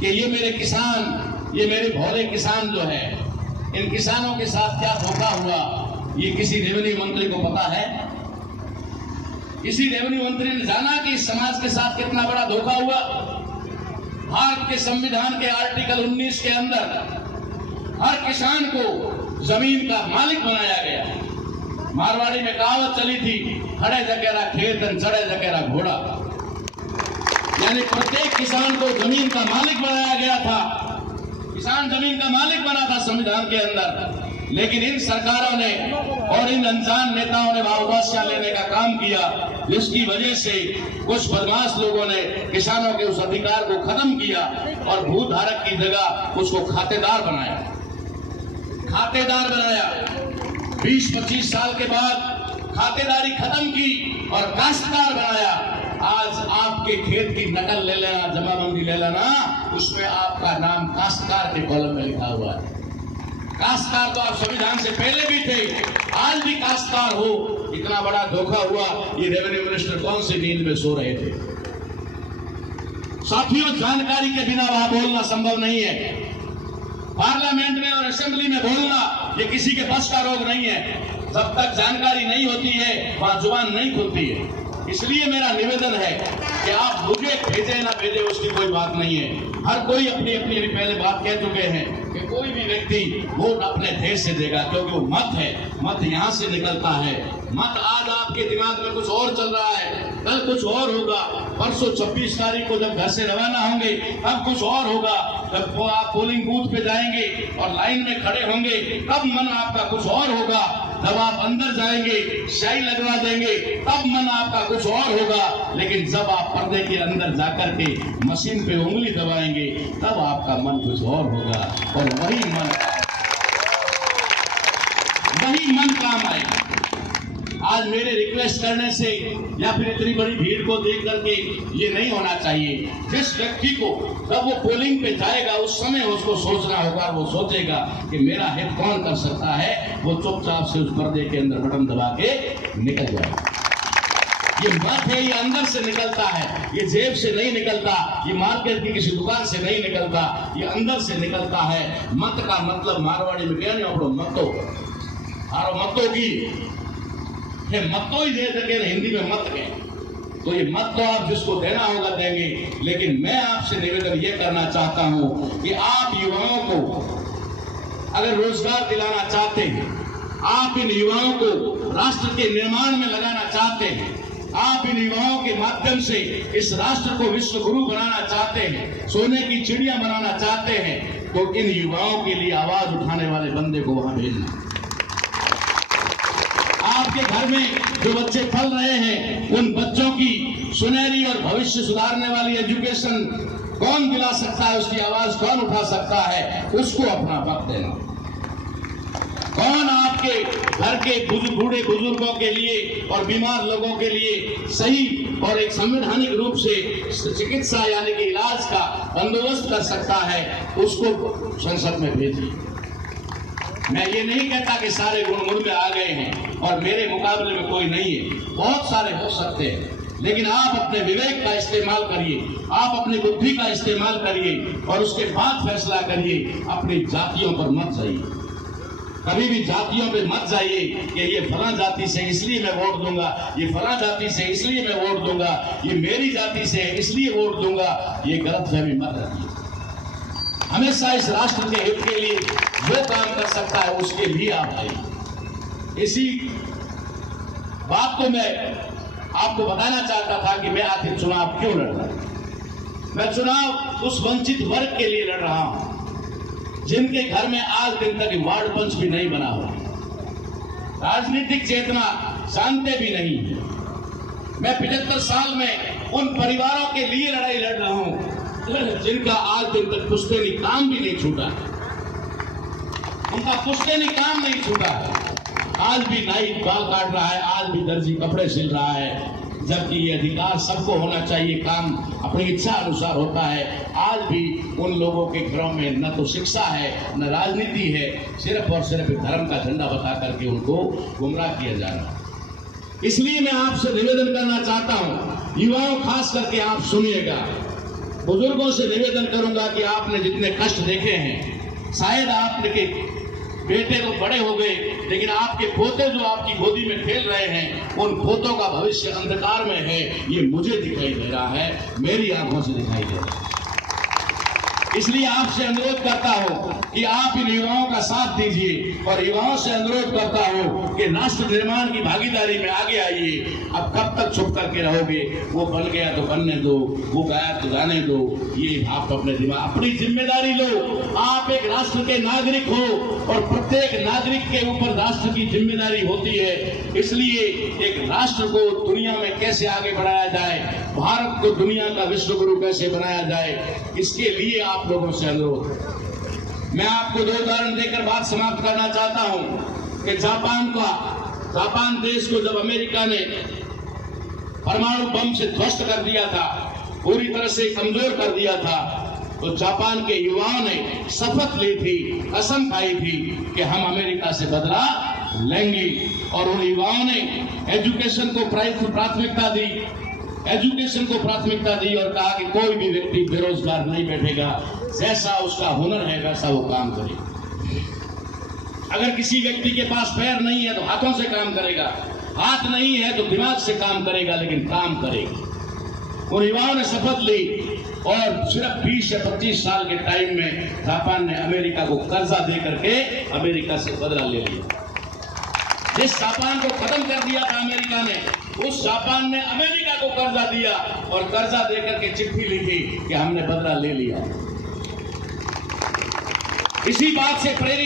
कि ये मेरे किसान, ये मेरे भोले किसान जो है, इन किसानों के साथ क्या धोखा हुआ, ये किसी रेवेन्यू मंत्री को पता है? किसी रेवेन्यू मंत्री ने जाना कि इस समाज के साथ कितना बड़ा धोखा हुआ? भारत के संविधान के आर्टिकल 19 के अंदर हर किसान को जमीन का मालिक बनाया गया। मारवाड़ी में कहावत चली थी, खड़े जकेरा खेत चढ़े जकेरा घोड़ा, यानी प्रत्येक किसान को जमीन का मालिक बनाया गया था। किसान जमीन का मालिक बना था संविधान के अंदर, लेकिन इन सरकारों ने और इन अनजान नेताओं ने वावदासियां लेने का काम किया, जिसकी वजह से कुछ बदमाश लोगों ने किसानों के उस अधिकार को खत्म किया और भूधारक की जगह उसको खातेदार बनाया। 20-25 साल के बाद खातेदारी खत्म की और काश्तकार बनाया। आज आपके खेत की नकल ले लेना, जमाबंदी ले लेना, उसमें आपका नाम काश्तकार के कॉलम में लिखा हुआ है। काश्तकार तो आप संविधान से पहले भी थे, आज भी काश्तकार हो। इतना बड़ा धोखा हुआ, ये रेवेन्यू मिनिस्टर कौन सी नींद में सो रहे थे? साथियों, जानकारी के बिना वहां बोलना संभव नहीं है। पार्लियामेंट में और असेंबली में बोलना ये किसी के बस का रोग नहीं है। जब तक जानकारी नहीं होती है वहां जुबान नहीं खुलती है। इसलिए मेरा निवेदन है कि आप मुझे भेजे ना भेजे उसकी कोई बात नहीं है। हर कोई अपनी अपनी पहले बात कह चुके हैं कि कोई भी व्यक्ति वोट अपने देश से देगा, क्योंकि वो मत है, मत यहाँ से निकलता है। मत आज आपके दिमाग में कुछ और चल रहा है, कल कुछ और होगा, परसों 26 तारीख को जब घर से रवाना होंगे तब कुछ और होगा। जब वो आप पोलिंग बूथ पे जाएंगे और लाइन में खड़े होंगे तब मन आपका कुछ और होगा। जब आप अंदर जाएंगे, स्याही लगवा देंगे, तब मन आपका कुछ और होगा। लेकिन जब आप पर्दे के अंदर जाकर के मशीन पे उंगली दबाएंगे तब आपका मन कुछ और होगा और वही मन काम आएगा। आज मेरे रिक्वेस्ट करने से या फिर इतनी बड़ी भीड़ को देख करके ये नहीं होना चाहिए। जिस व्यक्ति को जब वो पोलिंग पे जाएगा उस समय उसको सोचना होगा, वो सोचेगा कि मेरा हित कौन कर सकता है, वो चुपचाप से उस पर्दे के अंदर बटन दबा के निकल जाएगा। ये मत है, ये अंदर से निकलता है, ये जेब से नहीं निकलता, ये मार्केट की किसी दुकान से नहीं निकलता, ये अंदर से निकलता है। मत का मतलब मारवाड़ी में क्या नहीं, मतों मतों की मतों ही दे सके, हिंदी में मत के। तो ये मत तो आप जिसको देना होगा देंगे, लेकिन मैं आपसे निवेदन ये करना चाहता हूं कि आप युवाओं को अगर रोजगार दिलाना चाहते हैं, आप इन युवाओं को राष्ट्र के निर्माण में लगाना चाहते हैं, आप इन युवाओं के माध्यम से इस राष्ट्र को विश्व गुरु बनाना चाहते हैं, सोने की चिड़िया बनाना चाहते हैं, तो इन युवाओं के लिए आवाज उठाने वाले बंदे को वहां भेजना। आपके घर में जो बच्चे पल रहे हैं, उन बच्चों की सुनहरी और भविष्य सुधारने वाली एजुकेशन कौन दिला सकता है, उसकी आवाज कौन उठा सकता है, उसको अपना वक्त देना। कौन आपके घर के बूढ़े बुजुर्गों के लिए और बीमार लोगों के लिए सही और एक संवैधानिक रूप से चिकित्सा यानी कि इलाज का बंदोबस्त कर सकता है, उसको संसद में भेजिए। मैं ये नहीं कहता कि सारे गुण मुझ में आ गए हैं और मेरे मुकाबले में कोई नहीं है, बहुत सारे हो सकते हैं, लेकिन आप अपने विवेक का इस्तेमाल करिए, आप अपनी बुद्धि का इस्तेमाल करिए और उसके बाद फैसला करिए। अपनी जातियों पर मत जाइए, कभी भी जातियों पे मत जाइए कि ये फला जाति से इसलिए मैं वोट दूंगा, ये फला जाति से इसलिए मैं वोट दूंगा, ये मेरी जाति से इसलिए वोट दूंगा। ये गलतफहमी मत रखिए। हमेशा इस राष्ट्र के हित के लिए जो काम कर सकता है उसके लिए आप आइए। इसी बात को मैं आपको बताना चाहता था कि मैं आखिर चुनाव क्यों लड़ रहा हूं। मैं चुनाव उस वंचित वर्ग के लिए लड़ रहा हूं जिनके घर में आज दिन तक वार्ड पंच भी नहीं बना हुआ, राजनीतिक चेतना जानते भी नहीं है। मैं 75 साल में उन परिवारों के लिए लड़ाई लड़ रहा हूं जिनका आज दिन तक पुश्तैनी काम भी नहीं छूटा, उनका पुश्तैनी काम नहीं छूटा। आज भी नाई बाल काट रहा है, आज भी दर्जी कपड़े सिल रहा है, जबकि ये अधिकार सबको होना चाहिए, काम अपनी इच्छा अनुसार होता है। आज भी उन लोगों के घरों में न तो शिक्षा है न राजनीति है, सिर्फ और सिर्फ धर्म का झंडा बता करके उनको गुमराह किया जा रहा है। इसलिए मैं आपसे निवेदन करना चाहता हूं, युवाओं खास करके आप सुनिएगा, बुजुर्गों से निवेदन करूंगा कि आपने जितने कष्ट देखे हैं, शायद आपके बेटे तो बड़े हो गए, लेकिन आपके पोते जो आपकी गोदी में खेल रहे हैं, उन पोतों का भविष्य अंधकार में है। ये मुझे दिखाई दे रहा है, मेरी आंखों से दिखाई दे रहा है। इसलिए आपसे अनुरोध करता हूं कि आप इन युवाओं का साथ दीजिए, और युवाओं से अनुरोध करता हूं कि राष्ट्र निर्माण की भागीदारी में आगे आइए। अब कब तक छुप करके रहोगे? वो बन गया तो बनने दो, वो गाया तो गाने दो। ये आप अपने दिमाग, अपनी जिम्मेदारी लो। आप एक राष्ट्र के नागरिक हो, और प्रत्येक नागरिक के ऊपर राष्ट्र की जिम्मेदारी होती है। इसलिए एक राष्ट्र को दुनिया में कैसे आगे बढ़ाया जाए, भारत को दुनिया का विश्व गुरु कैसे बनाया जाए, इसके लिए आप लोगों से अनुरोध। मैं आपको 2 उदाहरण देकर बात समाप्त करना चाहता हूं कि जापान देश को जब अमेरिका ने परमाणु बम से ध्वस्त कर दिया था, पूरी तरह से कमजोर कर दिया था, तो जापान के युवाओं ने शपथ ली थी, कसम खाई थी कि हम अमेरिका से बदला लेंगे। और उन युवाओं ने एजुकेशन को प्राथमिकता दी और कहा कि कोई भी व्यक्ति बेरोजगार नहीं बैठेगा, जैसा उसका हुनर है वैसा वो काम करेगा। अगर किसी व्यक्ति के पास पैर नहीं है तो हाथों से काम करेगा, हाथ नहीं है तो दिमाग से काम करेगा, लेकिन काम करेगा। उन युवाओं ने शपथ ली, और सिर्फ 20 या 25 साल के टाइम में जापान ने अमेरिका को कर्जा दे करके अमेरिका से बदला ले लिया। जिस जापान को खत्म कर दिया था अमेरिका ने, उस जापान ने अमेरिका को कर्जा दिया, और कर्जा देकर के चिट्ठी लिखी कि हमने बदला ले लिया। इसी बात से प्रेरित